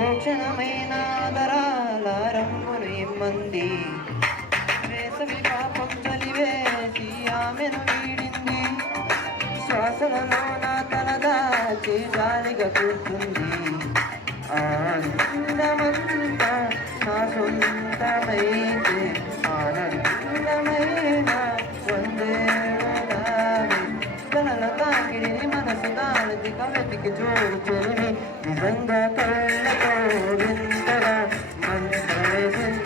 క్షణమైన ఆదరాల రంగును ఇమ్మంది వేసవి పాపం చలివేసి ఆమెను వీడింది శ్వాసలలో నా తలదాచి జాలిగా కూర్చుంది ఆనందమంతా నా సొంతమైతే ఆనందమైన వందేళ్ళవి కలల తాకిడిని మనసు దానికి కవతికి జోడు చెలిమి నిజంగా కళ్ళతో వింతగా మనసు